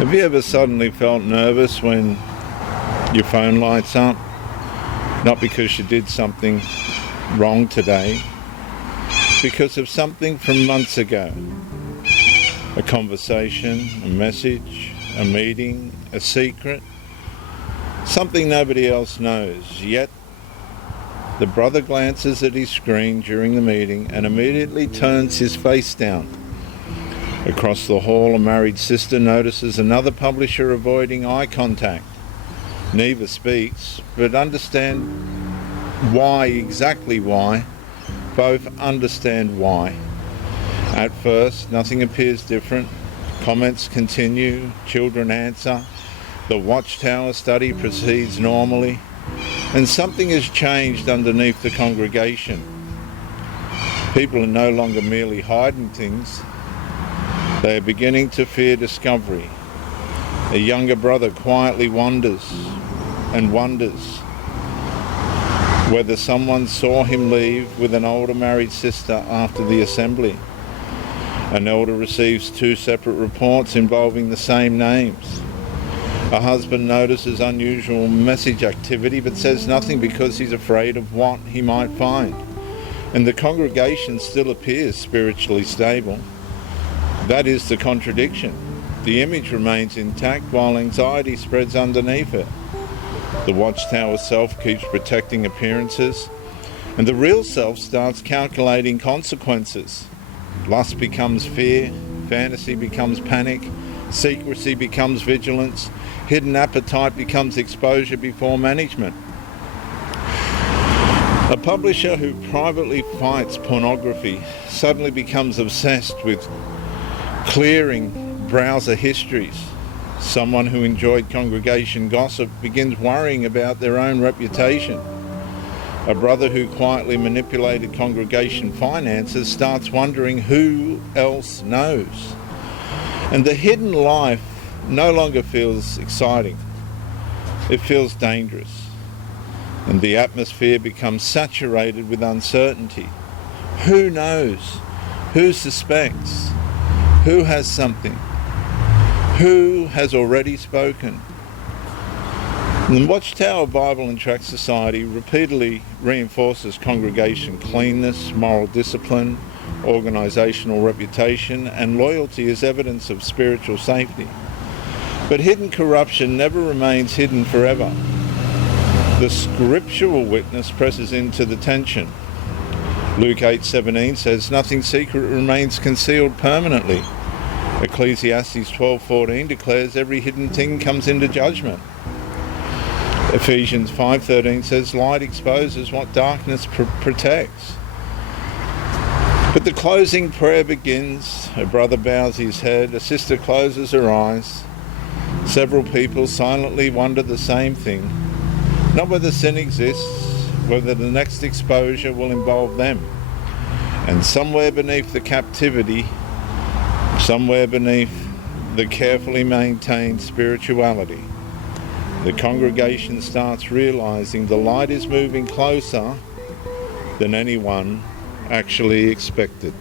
Have you ever suddenly felt nervous when your phone lights up? Not because you did something wrong today, because of something from months ago. A conversation, a message, a meeting, a secret, something nobody else knows. Yet the brother glances at his screen during the meeting and immediately turns his face down. Across the hall, a married sister notices another publisher avoiding eye contact. Neither speaks, but understand why, exactly why. Both understand why. At first, nothing appears different. Comments continue, children answer. The Watchtower study proceeds normally, and something has changed underneath the congregation. People are no longer merely hiding things. They are beginning to fear discovery. A younger brother quietly wonders whether someone saw him leave with an older married sister after the assembly. An elder receives 2 separate reports involving the same names. A husband notices unusual message activity but says nothing because he's afraid of what he might find. And the congregation still appears spiritually stable. That is the contradiction. The image remains intact while anxiety spreads underneath it. The Watchtower self keeps protecting appearances, and the real self starts calculating consequences. Lust becomes fear, fantasy becomes panic, secrecy becomes vigilance, hidden appetite becomes exposure before management. A publisher who privately fights pornography suddenly becomes obsessed with clearing browser histories. Someone who enjoyed congregation gossip begins worrying about their own reputation. A brother who quietly manipulated congregation finances starts wondering who else knows. And the hidden life no longer feels exciting. It feels dangerous. And the atmosphere becomes saturated with uncertainty. Who knows? Who suspects? Who has something? Who has already spoken? The Watchtower Bible and Tract Society repeatedly reinforces congregation cleanness, moral discipline, organisational reputation, and loyalty as evidence of spiritual safety. But hidden corruption never remains hidden forever. The scriptural witness presses into the tension. Luke 8:17 says, "Nothing secret remains concealed permanently." Ecclesiastes 12:14 declares every hidden thing comes into judgment. Ephesians 5:13 says light exposes what darkness protects. But the closing prayer begins. A brother bows his head, a sister closes her eyes. Several people silently wonder the same thing. Not whether sin exists, whether the next exposure will involve them. And somewhere beneath the captivity, somewhere beneath the carefully maintained spirituality, the congregation starts realizing the light is moving closer than anyone actually expected.